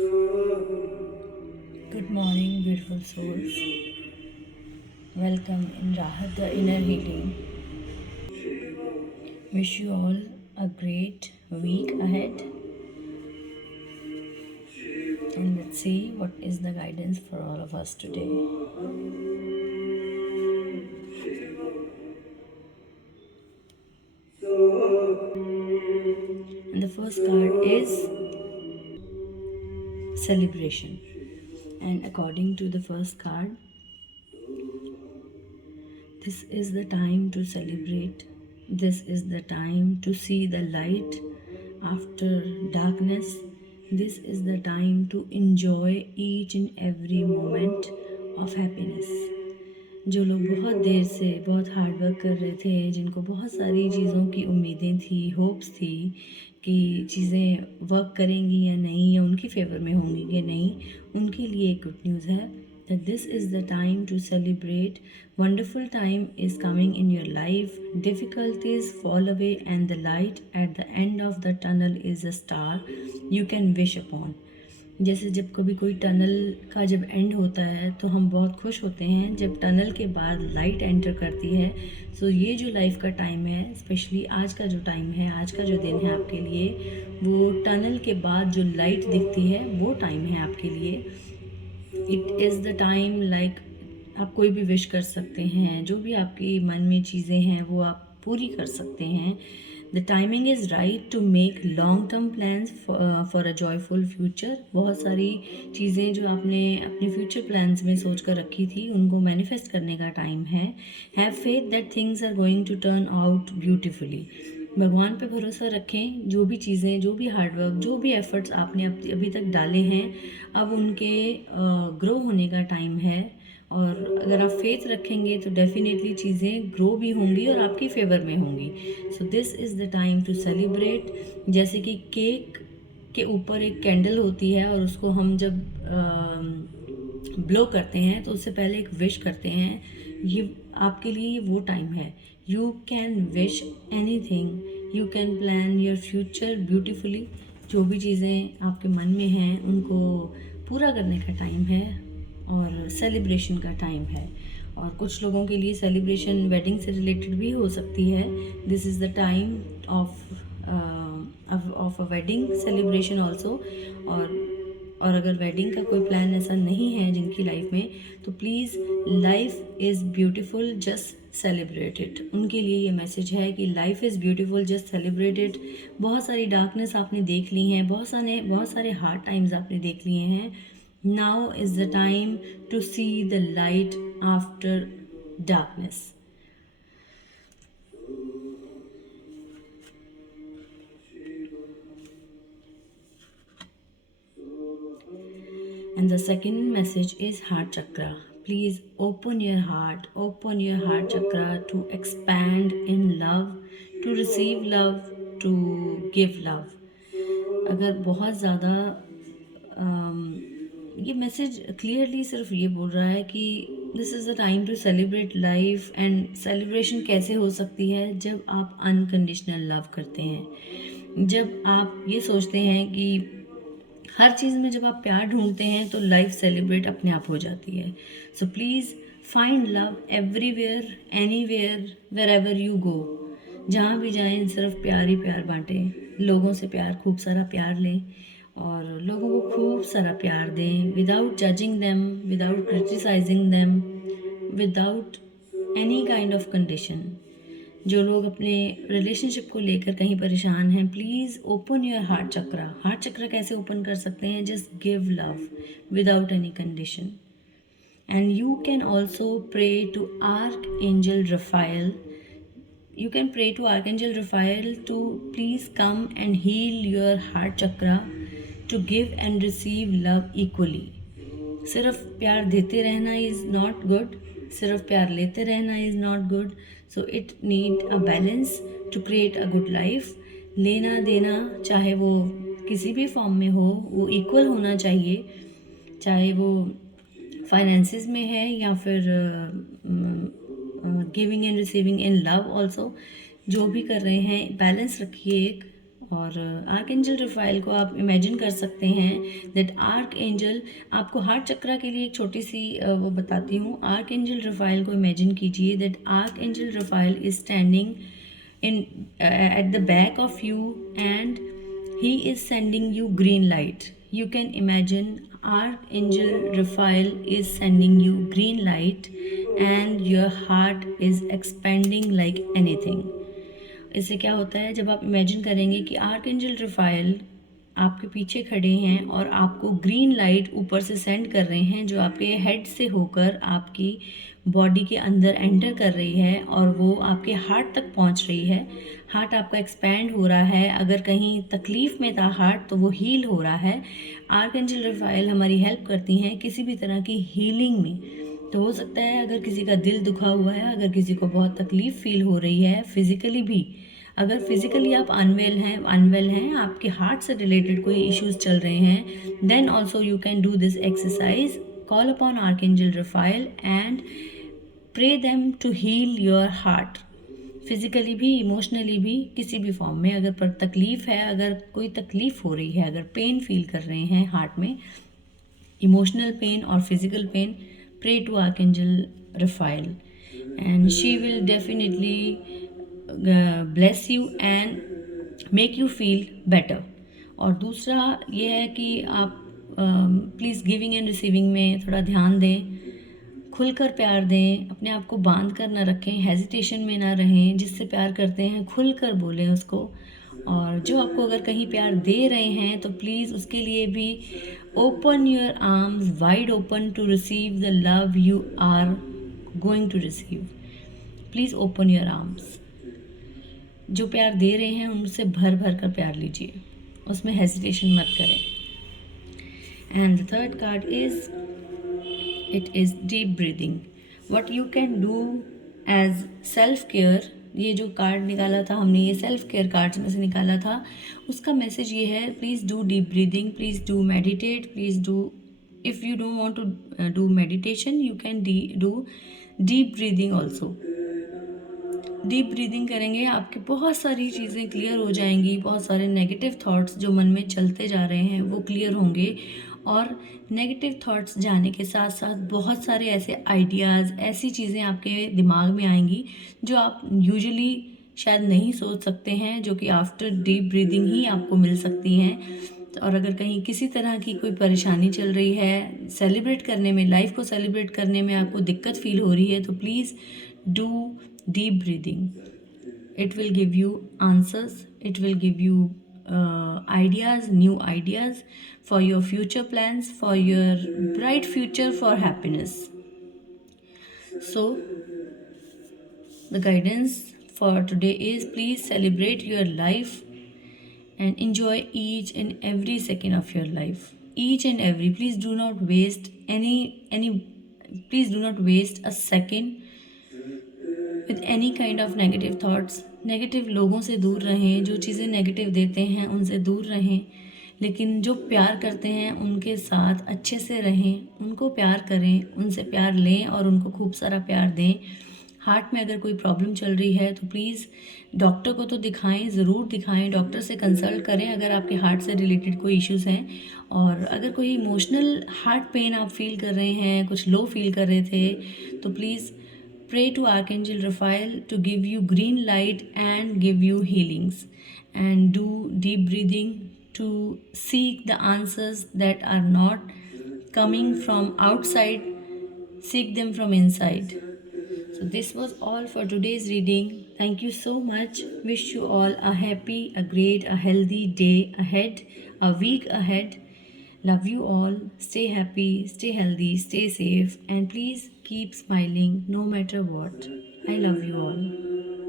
Good morning, beautiful souls. Welcome in Rahat, the inner healing. Wish you all a great week ahead. And let's see what is the guidance for all of us today. And the first card is celebration. And according to the first card, this is the time to celebrate. This is the time to see the light after darkness. This is the time to enjoy each and every moment of happiness. जो लोग बहुत देर से बहुत hard work कर रहे थे, जिनको बहुत सारी चीज़ों की उम्मीदें थी, होप्स थी कि चीज़ें वर्क करेंगी या नहीं, या उनकी फेवर में होंगी कि नहीं, उनके लिए एक गुड न्यूज़ है that this is the time to celebrate. Wonderful time is coming in your life. Difficulties fall away and the light at the end of the tunnel is a star you can wish upon. जैसे जब कभी कोई tunnel का जब and होता है तो हम बहुत खुश होते हैं, जब टनल के बाद लाइट एंटर करती है. सो ये जो लाइफ का टाइम है, स्पेशली आज का जो टाइम है, आज का जो दिन है आपके लिए, वो टनल के बाद जो लाइट दिखती है वो टाइम है आपके लिए. It is the time like आप कोई भी विश कर सकते हैं, जो भी आपके मन में चीज़ें हैं वो आप पूरी कर सकते हैं. The timing is right to make long term plans for a joyful future. बहुत सारी चीज़ें जो आपने अपने फ्यूचर प्लान्स में सोच कर रखी थी, उनको मैनिफेस्ट करने का टाइम है. Have faith that things are going to turn out beautifully. भगवान पे भरोसा रखें. जो भी चीज़ें, जो भी हार्डवर्क, जो भी एफ़र्ट्स आपने अभी तक डाले हैं, अब उनके ग्रो होने का टाइम है. और अगर आप फेथ रखेंगे तो डेफिनेटली चीज़ें ग्रो भी होंगी और आपकी फेवर में होंगी. So this is the time to celebrate. जैसे कि केक के ऊपर एक कैंडल होती है और उसको हम जब ब्लो करते हैं तो उससे पहले एक विश करते हैं. ये आपके लिए वो टाइम है. You can wish any thing, you can plan your future beautifully. जो भी चीज़ें आपके मन में हैं उनको पूरा करने का टाइम है और सेलिब्रेशन का टाइम है. और कुछ लोगों के लिए सेलिब्रेशन वेडिंग से रिलेटेड भी हो सकती है. This is the time of a wedding celebration also. और अगर वेडिंग का कोई प्लान ऐसा नहीं है जिनकी लाइफ में, तो please, life is beautiful, just celebrate it. उनके लिए ये मैसेज है कि life is beautiful, just celebrate it. बहुत सारी डार्कनेस आपने देख ली हैं, बहुत सारे हार्ड टाइम्स आपने देख लिए हैं. Now is the time to see the light after darkness. And the second message is heart chakra. Please open your heart chakra to expand in love, to receive love, to give love. अगर बहुत ज़्यादा ये message clearly सिर्फ ये बोल रहा है कि this is the time to celebrate life. And celebration कैसे हो सकती है? जब आप अनकंडीशनल लव करते हैं, जब आप ये सोचते हैं कि हर चीज़ में जब आप प्यार ढूंढते हैं तो लाइफ सेलिब्रेट अपने आप हो जाती है. So please find love everywhere, anywhere, wherever you go. जहाँ भी जाएं सिर्फ प्यार ही प्यार बांटें. लोगों से प्यार, खूब सारा प्यार लें और लोगों को खूब सारा प्यार दें, without judging them, without criticising them, without any kind of condition. जो लोग अपने रिलेशनशिप को लेकर कहीं परेशान हैं, please open your heart chakra. Heart chakra कैसे ओपन कर सकते हैं? Just give love without any condition. And you can also pray to archangel Raphael. You can pray to Archangel Raphael to please come and heal your heart chakra, to give and receive love equally. सिर्फ प्यार देते रहना is not good, सिर्फ प्यार लेते रहना is not good. So it need a balance to create a good life. लेना देना चाहे वो किसी भी फॉर्म में हो, वो इक्वल होना चाहिए. चाहे वो फाइनेंसिस में है या फिर giving and receiving in love also. जो भी कर रहे हैं बैलेंस रखिए एक, और आर्क एंजल रफ़ाइल को आप इमेजिन कर सकते हैं दैट आर्क एंजल, आपको हार्ट चक्रा के लिए एक छोटी सी वो बताती हूँ। आर्क एंजल रफ़ाइल को इमेजिन कीजिए that archangel Raphael is standing in at the back of you, and he is sending you green light. You can imagine Archangel Raphael is sending you green light and your heart is expanding like anything. इससे क्या होता है, जब आप imagine करेंगे कि archangel रफ़ाइल आपके पीछे खड़े हैं और आपको ग्रीन लाइट ऊपर से सेंड कर रहे हैं, जो आपके हेड से होकर आपकी बॉडी के अंदर एंटर कर रही है और वो आपके हार्ट तक पहुंच रही है। हार्ट आपका एक्सपैंड हो रहा है, अगर कहीं तकलीफ़ में था हार्ट तो वो हील हो रहा है। आर्कएंजल रफ़ाइल हमारी हेल्प करती हैं किसी भी तरह की हीलिंग में। तो हो सकता है अगर किसी का दिल दुखा हुआ है, अगर किसी को बहुत तकलीफ़ फील हो रही है फिज़िकली भी, अगर फिज़िकली आप अनवेल हैं, आपके हार्ट से रिलेटेड कोई इश्यूज़ चल रहे हैं, then also you can do this exercise, call upon archangel Raphael and pray them to heal your heart. Physically भी, इमोशनली भी, किसी भी फॉर्म में अगर पर तकलीफ़ है, अगर कोई तकलीफ़ हो रही है, अगर पेन फील कर रहे हैं हार्ट में, इमोशनल पेन और physical pain, pray to Archangel Raphael and she will definitely bless you and make you feel better. और दूसरा ये है कि आप प्लीज़ गिविंग एंड रिसीविंग में थोड़ा ध्यान दें, खुलकर प्यार दें, अपने आप को बांध कर ना रखें, हेजिटेशन में ना रहें। जिससे प्यार करते हैं खुलकर बोलें उसको, और जो आपको अगर कहीं प्यार दे रहे हैं तो प्लीज़ उसके लिए भी open your arms wide open to receive the love you are going to receive. Please open your arms. जो प्यार दे रहे हैं उनसे भर भर कर प्यार लीजिए, उसमें हेजिटेशन मत करें। And the third card is, it is deep breathing. What you can do as self care, ये जो कार्ड निकाला था हमने, ये सेल्फ केयर कार्ड्स में से निकाला था, उसका मैसेज ये है, please do deep breathing, please do meditate, please do, if you don't want to do meditation you can do deep breathing also. Deep breathing करेंगे आपकी बहुत सारी चीज़ें क्लियर हो जाएंगी, बहुत सारे नेगेटिव थॉट्स जो मन में चलते जा रहे हैं वो क्लियर होंगे, और नेगेटिव थॉट्स जाने के साथ साथ बहुत सारे ऐसे आइडियाज़, ऐसी चीज़ें आपके दिमाग में आएंगी जो आप यूजुअली शायद नहीं सोच सकते हैं, जो कि आफ्टर डीप ब्रीदिंग ही आपको मिल सकती हैं। और अगर कहीं किसी तरह की कोई परेशानी चल रही है, सेलिब्रेट करने में, लाइफ को सेलिब्रेट करने में आपको दिक्कत फील हो रही है, तो please do deep breathing. It will give you answers, it will give you ideas, new ideas for your future plans, for your bright future, for happiness. So the guidance for today is, please celebrate your life and enjoy each and every second of your life, each and every. Please do not waste any please do not waste a second with any kind of negative thoughts. Negative लोगों से दूर रहें, जो चीज़ें negative देते हैं उनसे दूर रहें, लेकिन जो प्यार करते हैं उनके साथ अच्छे से रहें, उनको प्यार करें, उनसे प्यार लें और उनको खूब सारा प्यार दें। हार्ट में अगर कोई प्रॉब्लम चल रही है तो प्लीज़ डॉक्टर को तो दिखाएं, ज़रूर दिखाएं, डॉक्टर से कंसल्ट करें अगर आपके हार्ट से रिलेटेड कोई इश्यूज़ हैं। और अगर कोई इमोशनल हार्ट पेन आप फील कर रहे हैं, कुछ लो फील कर रहे थे, तो please pray to Archangel Raphael to give you green light and give you healings, and do deep breathing to seek the answers that are not coming from outside, seek them from inside. So this was all for today's reading. Thank you so much. Wish you all a happy, a great, a healthy day ahead, a week ahead. Love you all. Stay happy, stay healthy, stay safe, and please keep smiling no matter what. I love you all.